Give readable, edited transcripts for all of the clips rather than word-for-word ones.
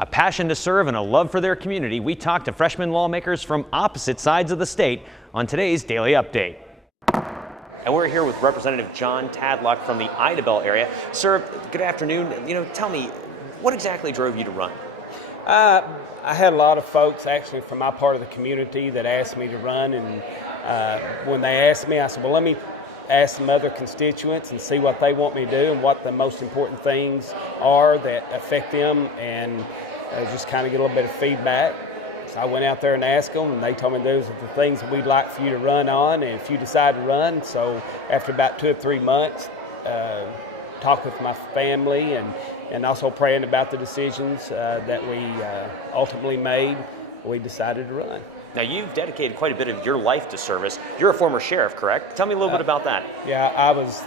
A passion to serve and a love for their community, we talked to freshman lawmakers from opposite sides of the state on today's Daily Update. And we're here with Representative John Tadlock from the Idabel area. Sir, good afternoon. Tell me, what exactly drove you to run? I had a lot of folks actually from my part of the community that asked me to run, and when they asked me, I said, well, let me ask some other constituents and see what they want me to do and what the most important things are that affect them, and just kind of get a little bit of feedback. So I went out there and asked them, and they told me those are the things that we'd like for you to run on, and if you decide to run. So after about 2 or 3 months, talk with my family and also praying about the decisions that we ultimately made, we decided to run. Now, you've dedicated quite a bit of your life to service. You're a former sheriff, correct? Tell me a little bit about that. Yeah, I was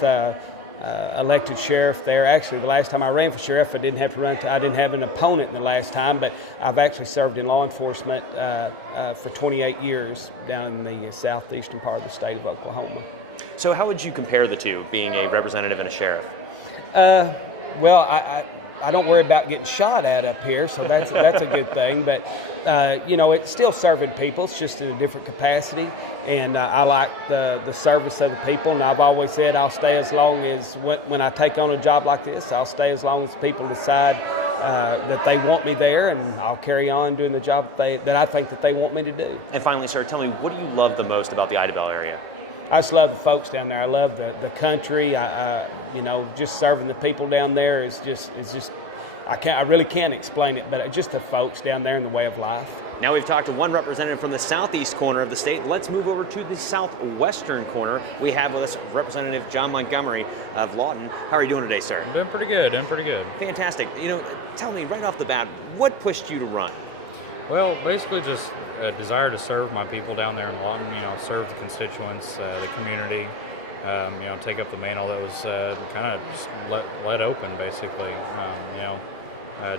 elected sheriff there. Actually, the last time I ran for sheriff, I didn't have to run. I didn't have an opponent in the last time, but I've actually served in law enforcement for 28 years down in the southeastern part of the state of Oklahoma. So how would you compare the two, being a representative and a sheriff? Well, I don't worry about getting shot at up here, so that's a good thing. But it's still serving people. It's just in a different capacity, and I like the service of the people. And I've always said I'll stay as long as when I take on a job like this, I'll stay as long as people decide that they want me there, and I'll carry on doing the job that I think that they want me to do. And finally, sir, tell me, what do you love the most about the Idabel area? I just love the folks down there. I love the country. Just serving the people down there is just I really can't explain it, but just the folks down there and the way of life. Now we've talked to one representative from the southeast corner of the state. Let's move over to the southwestern corner. We have with us Representative John Montgomery of Lawton. How are you doing today, sir? Doing pretty good. Fantastic. Tell me right off the bat, what pushed you to run? Well, basically just a desire to serve my people down there in Lawton, serve the constituents, the community, take up the mantle that was kind of just let open, basically.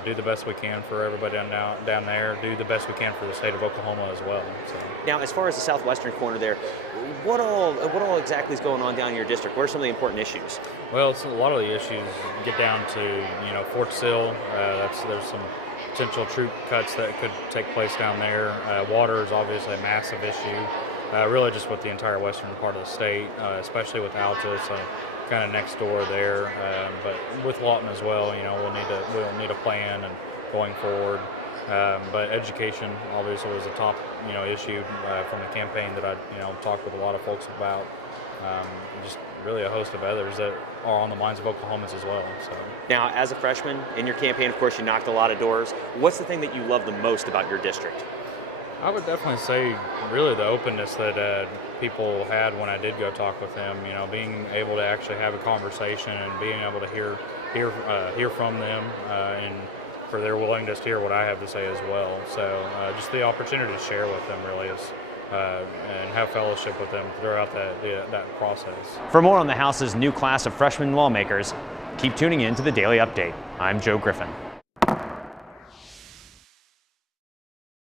Do the best we can for everybody down there, do the best we can for the state of Oklahoma as well. So. Now, as far as the southwestern corner there, what all exactly is going on down in your district? What are some of the important issues? Well, a lot of the issues get down to, Fort Sill. There's some potential troop cuts that could take place down there. Water is obviously a massive issue, really just with the entire western part of the state, especially with Altus, kind of next door there. But with Lawton as well, we'll need a plan and going forward. But education obviously was a top issue from the campaign that I talked with a lot of folks about. Just really a host of others that are on the minds of Oklahomans as well. So. Now, as a freshman in your campaign, of course, you knocked a lot of doors. What's the thing that you love the most about your district? I would definitely say really the openness that people had when I did go talk with them. Being able to actually have a conversation and being able to hear from them and for their willingness to hear what I have to say as well. So just the opportunity to share with them really is. And have fellowship with them throughout that process. For more on the House's new class of freshman lawmakers, keep tuning in to the Daily Update. I'm Joe Griffin.